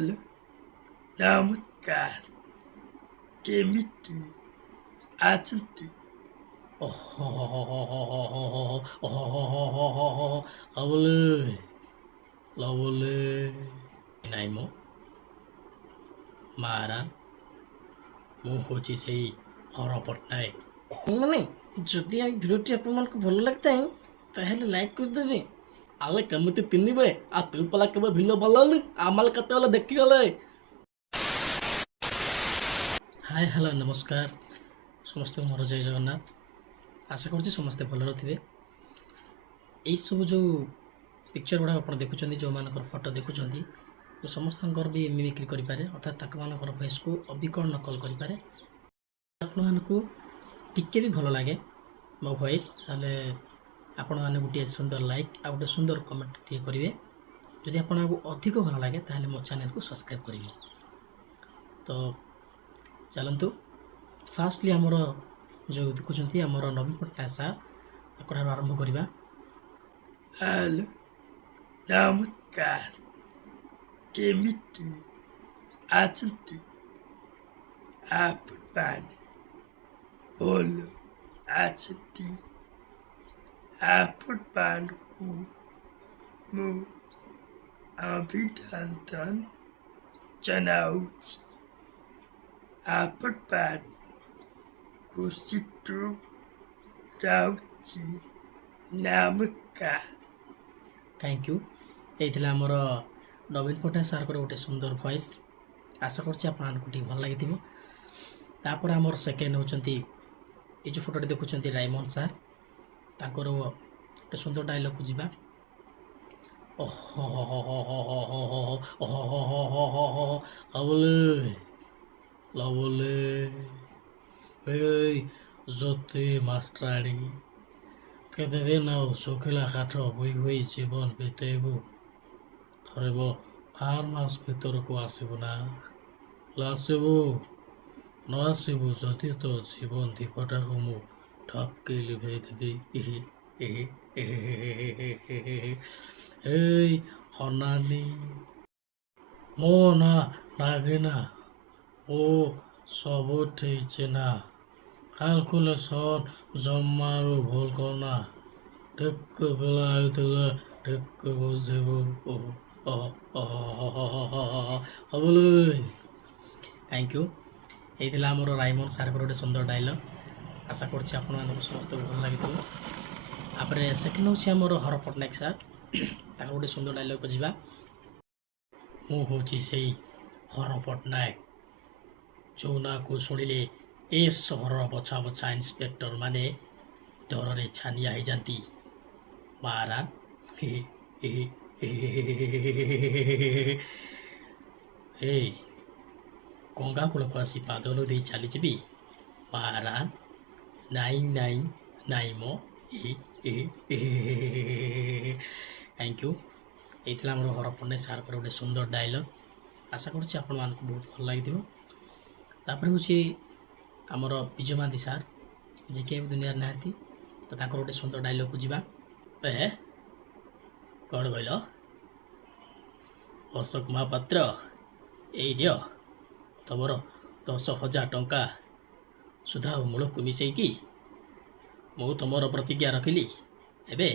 Hello ନମସ୍କାର କେମିତି ଅଛନ୍ତି? ଲବଲେ ଲବଲେ ନାଇଁ ମୋ ମାରା ମୁଁ ହେଉଛି ସେଇ ହର ପଟ୍ଟନାୟକ। ମାନେ ଯଦି এই ভিডিওটি ଆପଣମାନଙ୍କୁ ଭଲ ଲାଗିଥାଏ ତାହେଲେ ଲାଇକ୍ କରିଦେବେ। ଆଲେ କେମିତି ତିନିବେ ଆଉ ତୁ ପଲା କେବେ ଭିଡ଼ିଓ ବନାଉନି ଆମଲ କେତେବେଳେ ଦେଖିଗଲେ। ହାଏ ହ୍ୟାଲୋ ନମସ୍କାର ସମସ୍ତଙ୍କୁ ମୋର ଜୟ ଜଗନ୍ନାଥ। ଆଶା କରୁଛି ସମସ୍ତେ ଭଲରେ ଥିବେ। ଏଇସବୁ ଯେଉଁ ପିକ୍ଚର ଗୁଡ଼ାକ ଆପଣ ଦେଖୁଛନ୍ତି, ଯେଉଁମାନଙ୍କର ଫଟୋ ଦେଖୁଛନ୍ତି, ମୁଁ ସମସ୍ତଙ୍କର ବି ମିମିକ୍ରି କରିପାରେ, ଅର୍ଥାତ୍ ତାଙ୍କମାନଙ୍କର ଭଏସ୍କୁ ଅବିକଳ ନକଲ କରିପାରେ। ଆପଣମାନଙ୍କୁ ଟିକେ ବି ଭଲ ଲାଗେ ମୋ ଭଏସ୍, ତାହେଲେ ଆପଣମାନେ ଗୋଟିଏ ସୁନ୍ଦର ଲାଇକ୍ ଆଉ ଗୋଟେ ସୁନ୍ଦର କମେଣ୍ଟ ଟିକେ କରିବେ। ଯଦି ଆପଣଙ୍କୁ ଅଧିକ ଭଲ ଲାଗେ ତାହେଲେ ମୋ ଚ୍ୟାନେଲକୁ ସବସ୍କ୍ରାଇବ୍ କରିବେ। ତ ଚାଲନ୍ତୁ ଫାଷ୍ଟଲି ଆମର ଯେଉଁ ଦେଖୁଛନ୍ତି ଆମର ନବୀନ ପଟ୍ଟନାୟକ ସାର୍, ତାଙ୍କଠାରୁ ଆରମ୍ଭ କରିବା। ହ୍ୟାଲୋ ନମସ୍କାର କେମିତି ଅଛନ୍ତି? ଆପଣମାନେ ଭଲ ଅଛନ୍ତି? ଆପଣମାନଙ୍କୁ ମୁଁ ଅଭିନନ୍ଦନ ଜଣାଉଛି। ଆପଣମାନେ ଖୁସିରେ ରହୁଛି। ନମସ୍କାର। Thank you. ଏଇଥିଲା ଆମର ନବୀନ ପଟ୍ଟନାୟକ ସାର୍ଙ୍କର ଗୋଟେ ସୁନ୍ଦର ଭଏସ୍। ଆଶା କରୁଛି ଆପଣମାନଙ୍କୁ ଟିକେ ଭଲ ଲାଗିଥିବ। ତାପରେ ଆମର ସେକେଣ୍ଡ ହେଉଛନ୍ତି এই ଯେଉଁ ଫଟୋଟି ଦେଖୁଛନ୍ତି ରାଇମନ ସାର୍, ତାଙ୍କର ଗୋଟେ ସୁନ୍ଦର ଡାଇଲଗ୍କୁ ଯିବା। ଲବଲେ ଲବଲେ ଏଇ ଜ୍ୟୋତି ମାଷ୍ଟ୍ରାଣୀ, କେତେଦିନ ଆଉ ଶୁଖିଲା କାଠ ବୋଇ ହୋଇ ଜୀବନ ବିତେଇବୁ? ଥରେ ମୋ ଫାର୍ମ ହାଉସ୍ ଭିତରକୁ ଆସିବୁ ନା? ଆସିବୁ ନ ଆସିବୁ ଯଦି ତୋ ଜୀବନ ଦୀପଟାକୁ ମୁଁ ଠପକି ଲିଭେଇ ଦେବି। ଏଇ ଅନାନୀ ମୋ ନା ନାଗିନା, ଓ ସବୁଠି ଚିହ୍ନା, କ୍ୟାଲକୁଲେସନ୍ ଜମାରୁ ଭୁଲ କରନା, ଠିକ୍ ପିଲା ହେଇଥିଲେ ଠିକ୍ ବୁଝିବୁ। Thank you. এইଥିଲା ଆମର ରାଇମନ ସାର୍ଙ୍କର ଗୋଟେ ସୁନ୍ଦର ଡାଇଲଗ୍। ଆଶା କରୁଛି ଆପଣମାନଙ୍କୁ ସମସ୍ତଙ୍କୁ ଭଲ ଲାଗିଥିବ। ତାପରେ ସେକେଣ୍ଡ ହେଉଛି ଆମର ହର ପଟ୍ଟନାୟକ ସାର୍, ତାଙ୍କର ଗୋଟେ ସୁନ୍ଦର ଡାଇଲଗ୍କୁ ଯିବା। ମୁଁ ହେଉଛି ସେଇ ହର ପଟ୍ଟନାୟକ, ଯେଉଁ ନାଁକୁ ଶୁଣିଲେ ଏ ସହରର ବଛା ବଛା ଇନ୍ସପେକ୍ଟର ମାନେ ଡରରେ ଛାନିଆ ହେଇଯାନ୍ତି। ମାରା ଏଇ ଗଙ୍ଗା କୂଳକୁ ଆସି ପାଦ ଦେଇ ଚାଲିଯିବି। ମାରା ନାଇଁ ନାଇଁ ନାଇଁ ମୋ ଥ୍ୟାଙ୍କ ୟୁ। এইଥିଲା ଆମର ହର ପଟ୍ଟନାୟକ ସାର୍ଙ୍କର ଗୋଟେ ସୁନ୍ଦର ଡାଇଲଗ୍। ଆଶା କରୁଛି ଆପଣମାନଙ୍କୁ ବହୁତ ଭଲ ଲାଗିଥିବ। ତାପରେ ହେଉଛି ଆମର ବିଜୟ ମହାନ୍ତି ସାର୍, ଯିଏକି ଏବେ ଦୁନିଆରେ ନାହାନ୍ତି, ତ ତାଙ୍କର ଗୋଟେ ସୁନ୍ଦର ଡାଇଲଗ୍କୁ ଯିବା। କ'ଣ କହିଲ? ଅଶୋକ ମହାପାତ୍ର, ଏଇ ଦିଅ ତମର 10,000 ଟଙ୍କା ସୁଧା ଓ ମୂଳକୁ ମିଶେଇକି ମୁଁ ତମର ପ୍ରତିଜ୍ଞା ରଖିଲି। ଏବେ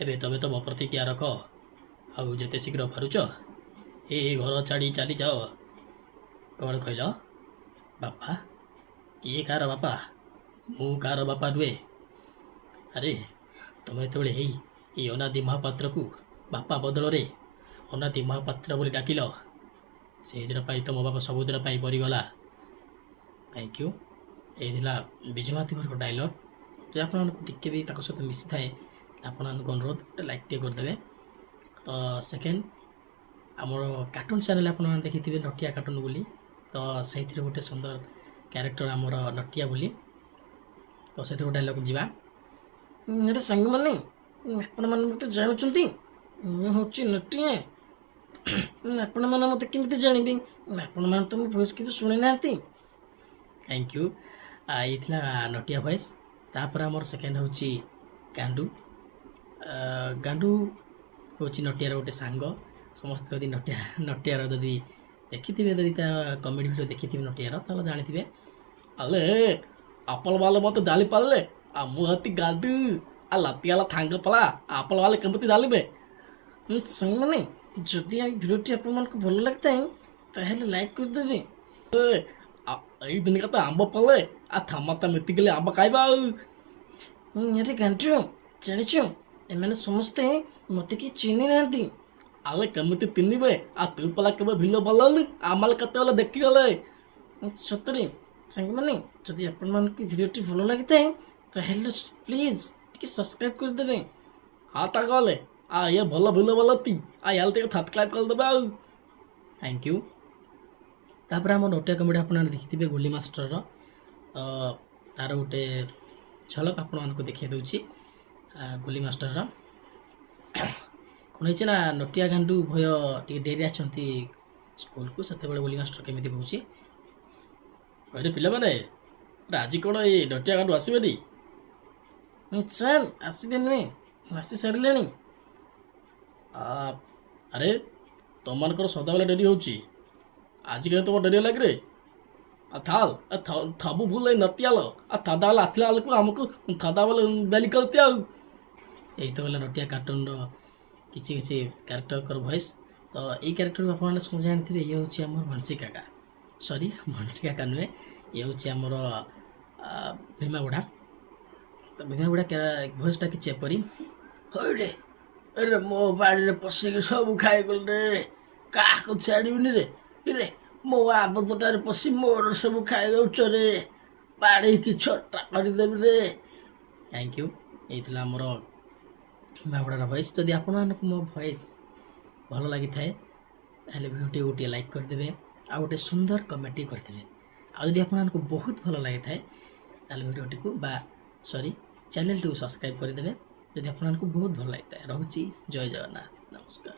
ଏବେ ତମେ ତମ ପ୍ରତିଜ୍ଞା ରଖ, ଆଉ ଯେତେ ଶୀଘ୍ର ପାରୁଛ ଏ ଘର ଛାଡ଼ି ଚାଲିଯାଅ। କ'ଣ କହିଲ? ବାପା? କିଏ କାହାର ବାପା? ମୁଁ କାହାର ବାପା ନୁହେଁ। ଆରେ ତମେ ଯେତେବେଳେ ଏଇ ଅନାଦି ମହାପାତ୍ରକୁ ବାପା ବଦଳରେ ଅନାଦି ମହାପାତ୍ର ବୋଲି ଡାକିଲ, ସେଇଦିନ ପାଇଁ ତମ ବାପା ସବୁଦିନ ପାଇଁ ମରିଗଲା। Thank you. এইଥିଲା ବିଜୟ ମହାନ୍ତିଙ୍କର ଡାଇଲଗ୍। ଯଦି ଆପଣମାନଙ୍କୁ ଟିକେ ବି ତାଙ୍କ ସହିତ ମିଶିଥାଏ, ଆପଣମାନଙ୍କୁ ଅନୁରୋଧ ଲାଇକ୍ ଟିକେ କରିଦେବେ। ତ ସେକେଣ୍ଡ ଆମର କାର୍ଟୁନ୍ ଚ୍ୟାନେଲ୍ ଆପଣମାନେ ଦେଖିଥିବେ ନଟିଆ କାର୍ଟୁନ୍ ବୋଲି, ତ ସେଇଥିରେ ଗୋଟେ ସୁନ୍ଦର କ୍ୟାରେକ୍ଟର ଆମର ନଟିଆ ବୋଲି, ତ ସେଥିରେ ଗୋଟେ ଡାଇଲଗ୍ ଯିବା। ଆରେ ସାଙ୍ଗମାନେ ଆପଣମାନେ ମୋତେ ଜାଣୁଛନ୍ତି? ମୁଁ ହେଉଛି ନଟିଆ। ଆପଣମାନେ ମୋତେ କେମିତି ଜାଣିବେ? ଆପଣମାନେ ତ ମୋ ଭଏସ୍ କେବେ ଶୁଣି ନାହାନ୍ତି। Thank you. ଏଇଥିଲା ନଟିଆ ଭଏସ୍। ତାପରେ ଆମର ସେକେଣ୍ଡ ହେଉଛି ଗାଣ୍ଡୁ। ଗାଣ୍ଡୁ ହେଉଛି ନଟିଆର ଗୋଟେ ସାଙ୍ଗ। ସମସ୍ତେ ଯଦି ନଟିଆର ଯଦି ଦେଖିଥିବେ ଯଦି ତା କମେଡ଼ି ଭିଡ଼ିଓ ଦେଖିଥିବେ ନଟିଆର ତାହେଲେ ଜାଣିଥିବେ। ଆଲେ ଆପଲ ବାଲେ ମୋତେ ଜାଳି ପାରିଲେ ଆଉ ମୁଁ ହେତି ଗାଦୁ ଆଉ ଲାତିଆଲା ଥାଙ୍ଗ ପଲା ଆପଲ ବାଲେ କେମିତି ଜାଳିବେ। ସାଙ୍ଗମାନେ ଯଦି ଏଇ ଭିଡ଼ିଓଟି ଆପଣମାନଙ୍କୁ ଭଲ ଲାଗିଥାଏ ତାହେଲେ ଲାଇକ୍ କରିଦେବେ। ଏଇ ଦିନକା ତ ଆମ୍ବ ପଲେ ଆଉ ଥାମାତା ମିତିକିଲେ ଆମ୍ବ ଖାଇବା ଆଉ। ଆରେ ଗାଣ୍ଡୁ ଜାଣିଛୁ ଏମାନେ ସମସ୍ତେ ମୋତେ କି ଚିହ୍ନି ନାହାନ୍ତି। ଆଲେ କେମିତି ପିନ୍ଧିବେ ଆଉ ତୁ ପଲା କେବେ ଭିଡ଼ିଓ ବନାଉନି ଆମଲେ କେତେବେଳେ ଦେଖିଗଲେ। ସତରେ ସାଙ୍ଗମାନେ ଯଦି ଆପଣମାନଙ୍କୁ ଭିଡ଼ିଓଟି ଭଲ ଲାଗିଥାଏ ତାହେଲେ ପ୍ଲିଜ୍ ଟିକେ ସବସ୍କ୍ରାଇବ୍ କରିଦେବେ। ହଁ ତା ଗଲେ ଇଏ ଭଲ ଭିଡ଼ିଓ ବନାନ୍ତି ଆଉ ୟାଲେ ଟିକେ ସବସ୍କ୍ରାଇବ୍ କରିଦେବେ ଆଉ। Thank you. ତାପରେ ଆମ ନଟିଆ କମେଡ଼ି ଆପଣମାନେ ଦେଖିଥିବେ ଗୁଲି ମାଷ୍ଟରର ତାର ଗୋଟେ ଝଲକ ଆପଣମାନଙ୍କୁ ଦେଖାଇ ଦେଉଛି। ଗୁଲି ମାଷ୍ଟରର କ'ଣ ହେଇଛି ନା ନଟିଆ ଗାଣ୍ଡୁ ଭୟ ଟିକେ ଡେରି ଆସିଛନ୍ତି ସ୍କୁଲକୁ ସେତେବେଳେ ଗୁଲି ମାଷ୍ଟର କେମିତି କହୁଛି କହିଲେ ପିଲାମାନେ ଆଜି କ'ଣ ଏଇ ନଟିଆ ଗାଣ୍ଡୁ ଆସିବେନି? ସାର୍ ଆସିବେ ନୁହେଁ ଆସି ସାରିଲେଣି। ଆରେ ତମମାନଙ୍କର ସଦାବେଳେ ଡେରି ହେଉଛି ଆଜି କାହିଁ ତୁମ ଡେରି ହେଲା କିରେ? ଥାଲ ଥବୁ ଭୁଲ ଏଇ ନଟିଆଲ ଥାଦା ବେଲେ ଆସିଲା ବେଳକୁ ଆମକୁ ଥାଦା ବେଲେ ବେଲି କରୁଛି ଆଉ। ଏଇ ତ ବେଲେ ନଟିଆ କାର୍ଟୁନର କିଛି କିଛି କ୍ୟାରେକ୍ଟରଙ୍କର ଭଏସ୍। ତ ଏଇ କ୍ୟାରେକ୍ଟରକୁ ଆପଣମାନେ ସମସ୍ତେ ଜାଣିଥିବେ ଇଏ ହେଉଛି ଆମର ଭନସି କାକା। ସରି ଭନସି କାକା ନୁହେଁ ଇଏ ହେଉଛି ଆମର ଭୀମା ବୁଢ଼ା। ତ ଭୀମା ବୁଢ଼ା ଭଏସ୍ଟା କିଛି ଏପରି ହଇରେ ରେ ମୋ ବାଡ଼ିରେ ପଶିକି ସବୁ ଖାଇଗଲି ରେ କାହାକୁ ଛାଡ଼ିବିନି ରେ ମୋ ଆବଦଟାରେ ପଶି ମୋର ସବୁ ଖାଇଦେଉଛ ରେ ବାଡ଼େଇକି ଛଟା କରିଦେବି ରେ। Thank you. ଏଇଥିଲା ଆମର ଭୀମା ବୁଢ଼ାର ଭଏସ୍। ଯଦି ଆପଣମାନଙ୍କୁ ମୋ ଭଏସ୍ ଭଲ ଲାଗିଥାଏ ତାହେଲେ ଭିଡ଼ିଓଟି ଗୋଟିଏ ଲାଇକ୍ କରିଦେବେ ଆଉ ଗୋଟେ ସୁନ୍ଦର କମେଣ୍ଟ କରିଦେବେ। ଆଉ ଯଦି ଆପଣମାନଙ୍କୁ ବହୁତ ଭଲ ଲାଗିଥାଏ ତାହେଲେ ଭିଡ଼ିଓଟିକୁ ଚ୍ୟାନେଲଟିକୁ ସବସ୍କ୍ରାଇବ୍ କରିଦେବେ ଯଦି ଆପଣମାନଙ୍କୁ ବହୁତ ଭଲ ଲାଗିଥାଏ। ରହୁଛି ଜୟ ଜଗନ୍ନାଥ ନମସ୍କାର।